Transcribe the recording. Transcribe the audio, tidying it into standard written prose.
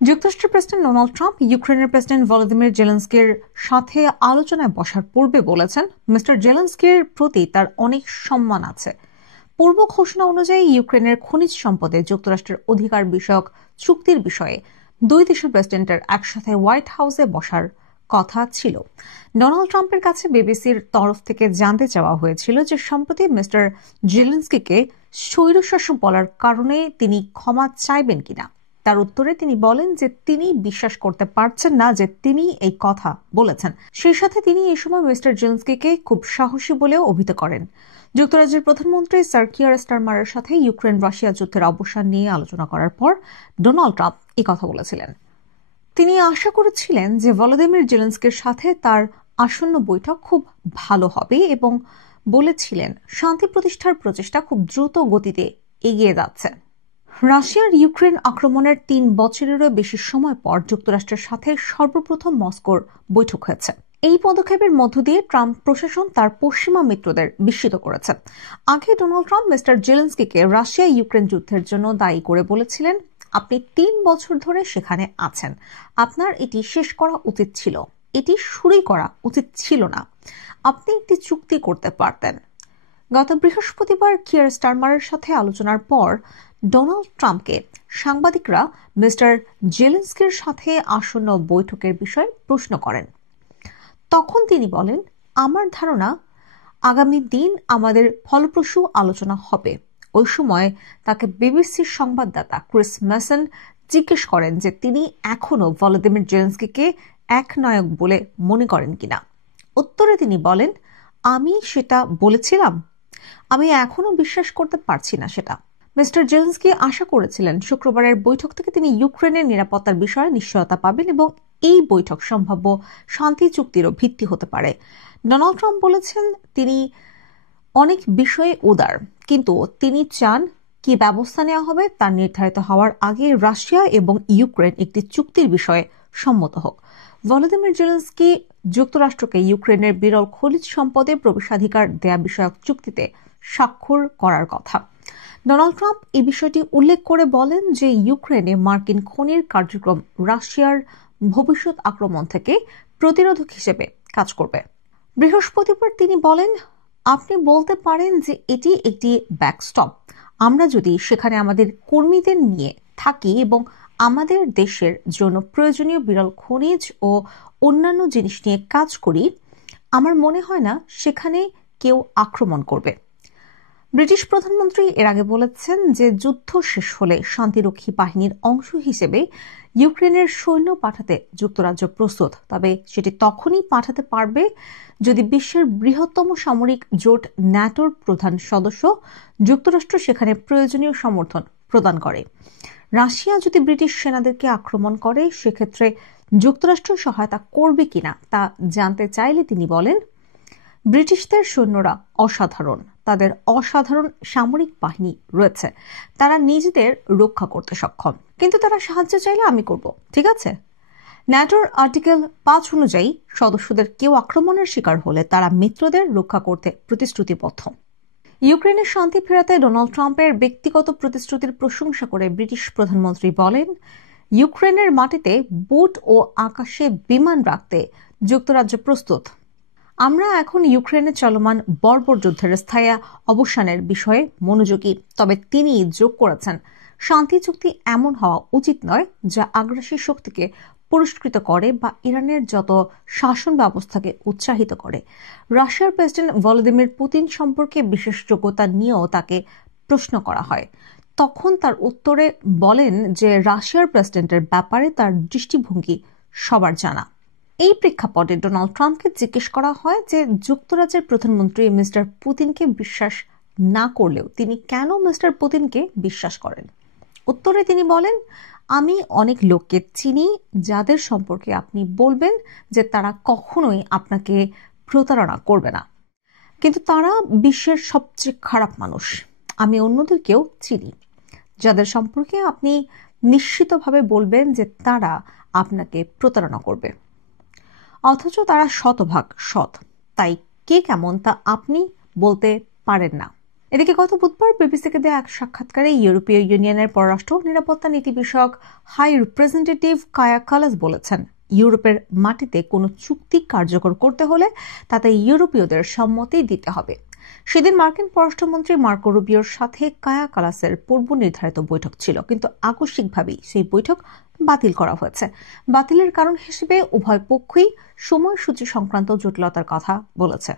যুক্তরাষ্ট্রের president Donald Trump ইউক্রেনের president Volodymyr জেলেনস্কির সাথে আলোচনায় বসার পূর্বে বলেছেন, মিস্টার জেলেনস্কির প্রতি তার অনেক সম্মান আছে। পূর্ব ঘোষণা অনুযায়ী ইউক্রেনের খনিজ সম্পদে যুক্তরাষ্ট্রের অধিকার বিষয়ক চুক্তির বিষয়ে দুই দেশের প্রেসিডেন্টের একসাথে হোয়াইট হাউসে বসার কথা ছিল। ডোনাল্ড ট্রাম্পের কাছে বিবিসির তরফ থেকে জানতে চাওয়া হয়েছিল যে সম্প্রতি মিস্টার জেলেনস্কিকে স্বৈরশাসক বলার কারণে তিনি ক্ষমা চাইবেন কিনা। তার উত্তরে তিনি বলেন যে তিনি বিশ্বাস করতে পারছেন না যে তিনি এই কথা বলেছেন। সেই সাথে তিনি এই সময় মিস্টার জেলেনস্কিকে খুব সাহসী বলেও অভিহিত করেন। যুক্তরাজ্যের প্রধানমন্ত্রী স্যার কিয়ার স্টারমারের সাথে ইউক্রেন রাশিয়া যুদ্ধের অবসান নিয়ে আলোচনা করার পর ডোনাল্ড ট্রাম্প এই কথা বলেছিলেন। তিনি আশা করেছিলেন যে ভলোদিমির জেলেনস্কির সাথে তার আসন্ন বৈঠক খুব ভালো হবে এবং বলেছিলেন শান্তি প্রতিষ্ঠার প্রচেষ্টা খুব দ্রুত গতিতে এগিয়ে যাচ্ছে। রাশিয়ার ইউক্রেন আক্রমণের ৩ বছরেরও বেশি সময় পর যুক্তরাষ্ট্রের সাথে সর্বপ্রথম মস্কোর বৈঠক হয়েছে। এই পদক্ষেপের মধ্য দিয়ে ট্রাম্প প্রশাসন তার পশ্চিমা মিত্রদের বিস্মিত করেছে। আগে ডোনাল্ড ট্রাম্প মিস্টার জেলেনস্কিকে রাশিয়া ইউক্রেন যুদ্ধের জন্য দায়ী করে বলেছিলেন, আপনি ৩ বছর ধরে সেখানে আছেন, আপনার এটি শেষ করা উচিত ছিল, এটি শুরুই করা উচিত ছিল না, আপনি একটি চুক্তি করতে পারতেন। গত বৃহস্পতিবার কিয়ার স্টারমারের সাথে আলোচনার পর ডোনাল্ড ট্রাম্পকে সাংবাদিকরা মিস্টার জেলেনস্কির সাথে আসন্ন বৈঠকের বিষয়ে প্রশ্ন করেন। তখন তিনি বলেন, আমার ধারণা আগামী দিন আমাদের ফলপ্রসূ আলোচনা হবে। ওই সময় তাকে বিবিসির সংবাদদাতা ক্রিস মেসন জিজ্ঞেস করেন যে তিনি এখনো ভলোদিমির জেলেনস্কিকে একনায়ক বলে মনে করেন কিনা। উত্তরে তিনি বলেন, আমি সেটা বলেছিলাম, আমি এখনো বিশ্বাস করতে পারছি না সেটা। মিস্টার জেলেনস্কি আশা করেছিলেন শুক্রবারের বৈঠক থেকে তিনি ইউক্রেনের নিরাপত্তার বিষয়ে নিশ্চয়তা পাবেন এবং এই বৈঠক সম্ভাব্য শান্তি চুক্তিরও ভিত্তি হতে পারে। ডোনাল্ড ট্রাম্প বলেছেন তিনি অনেক বিষয়ে উদার, কিন্তু তিনি চান কি ব্যবস্থা নেওয়া হবে তা নির্ধারিত হওয়ার আগে রাশিয়া এবং ইউক্রেন একটি চুক্তির বিষয়ে সম্মত হোক। ভলোদিমির জেলেনস্কি যুক্তরাষ্ট্রকে ইউক্রেনের বিরল খনিজ সম্পদে প্রবেশাধিকার দেয়া বিষয়ক চুক্তিতে স্বাক্ষর করার কথা। ডোনাল্ড ট্রাম্প এই বিষয়টি উল্লেখ করে বলেন যে ইউক্রেনে মার্কিন খনির কার্যক্রম রাশিয়ার ভবিষ্যৎ আক্রমণ থেকে প্রতিরোধক হিসেবে কাজ করবে। বৃহস্পতিবার তিনি বলেন, আপনি বলতে পারেন যে এটি একটি ব্যাকস্টপ। আমরা যদি সেখানে আমাদের কর্মীদের নিয়ে থাকি এবং আমাদের দেশের জন্য প্রয়োজনীয় বিরল খনিজ ও অন্যান্য জিনিস নিয়ে কাজ করি, আমার মনে হয় না সেখানে কেউ আক্রমণ করবে। ব্রিটিশ প্রধানমন্ত্রী এর আগে বলেছেন যে যুদ্ধ শেষ হলে শান্তিরক্ষী বাহিনীর অংশ হিসেবে ইউক্রেনের সৈন্য পাঠাতে যুক্তরাজ্য প্রস্তুত, তবে সেটি তখনই পাঠাতে পারবে যদি বিশ্বের বৃহত্তম সামরিক জোট ন্যাটোর প্রধান সদস্য যুক্তরাষ্ট্র সেখানে প্রয়োজনীয় সমর্থন প্রদান করে। রাশিয়া যদি ব্রিটিশ সেনাদেরকে আক্রমণ করে সেক্ষেত্রে যুক্তরাষ্ট্র সহায়তা করবে কিনা তা জানতে চাইলে তিনি বলেন, ব্রিটিশদের সৈন্যরা অসাধারণ, তাদের অসাধারণ সামরিক বাহিনী রয়েছে, তারা নিজেদের রক্ষা করতে সক্ষম, কিন্তু তারা সাহায্য চাইলে আমি করব, ঠিক আছে। ন্যাটোর আর্টিকেল 5 অনুযায়ী সদস্যদের কেউ আক্রমণের শিকার হলে তারা মিত্রদের রক্ষা করতে প্রতিশ্রুতিবদ্ধ। ইউক্রেনের শান্তি ফেরাতে ডোনাল্ড ট্রাম্পের ব্যক্তিগত প্রতিশ্রুতির প্রশংসা করে ব্রিটিশ প্রধানমন্ত্রী বলেন, ইউক্রেনের মাটিতে বুট ও আকাশে বিমান রাখতে যুক্তরাজ্য প্রস্তুত। আমরা এখন ইউক্রেনে চলমান বর্বর যুদ্ধের স্থায়ী অবসানের বিষয়ে মনোযোগী। তবে তিনি যোগ করেছেন, শান্তি চুক্তি এমন হওয়া উচিত নয় যা আগ্রাসী শক্তিকে পুরস্কৃত করে বা ইরানের যত শাসন ব্যবস্থাকে উৎসাহিত করে। রাশিয়ার প্রেসিডেন্ট ভলোদিমির পুতিন সম্পর্কে বিশেষ যোগ্যতা নিয়েও তাকে প্রশ্ন করা হয়। তখন তার উত্তরে বলেন যে রাশিয়ার প্রেসিডেন্টের ব্যাপারে তার দৃষ্টিভঙ্গি সবার জানা। এই প্রেক্ষাপটে ডোনাল্ড ট্রাম্পকে জিজ্ঞেস করা হয় যে যুক্তরাজ্যের প্রধানমন্ত্রী মিস্টার পুতিনকে বিশ্বাস না করলেও তিনি কেন মিস্টার পুতিনকে বিশ্বাস করেন। উত্তরে তিনি বলেন, আমি অনেক লোককে চিনি যাদের সম্পর্কে আপনি বলবেন যে তারা কখনোই আপনাকে প্রতারণা করবে না, কিন্তু তারা বিশ্বের সবচেয়ে খারাপ মানুষ। আমি অন্যদেরকেও চিনি যাদের সম্পর্কে আপনি নিশ্চিতভাবে বলবেন যে তারা আপনাকে প্রতারণা করবে, অথচ তারা শতভাগ সৎ। তাই কে কেমন তা আপনি বলতে পারেন না। এদিকে গত বুধবার বিবিসিকে দেয়া এক সাক্ষাৎকারে ইউরোপীয় ইউনিয়নের পররাষ্ট্র নিরাপত্তা নীতি বিষয়ক হাই রিপ্রেজেন্টেটিভ কায়া কালাস বলেছেন, ইউরোপের মাটিতে কোনো চুক্তি কার্যকর করতে হলে তাতে ইউরোপীয়দের সম্মতি দিতে হবে। সেদিন মার্কিন পররাষ্ট্রমন্ত্রী মার্কো রুবিওর সাথে কায়া কালাসের পূর্ব নির্ধারিত বৈঠক ছিল, কিন্তু আকস্মিকভাবেই সেই বৈঠক বাতিল করা হয়েছে। বাতিলের কারণ হিসেবে উভয় পক্ষই সময়সূচি সংক্রান্ত জটিলতার কথা বলেছে।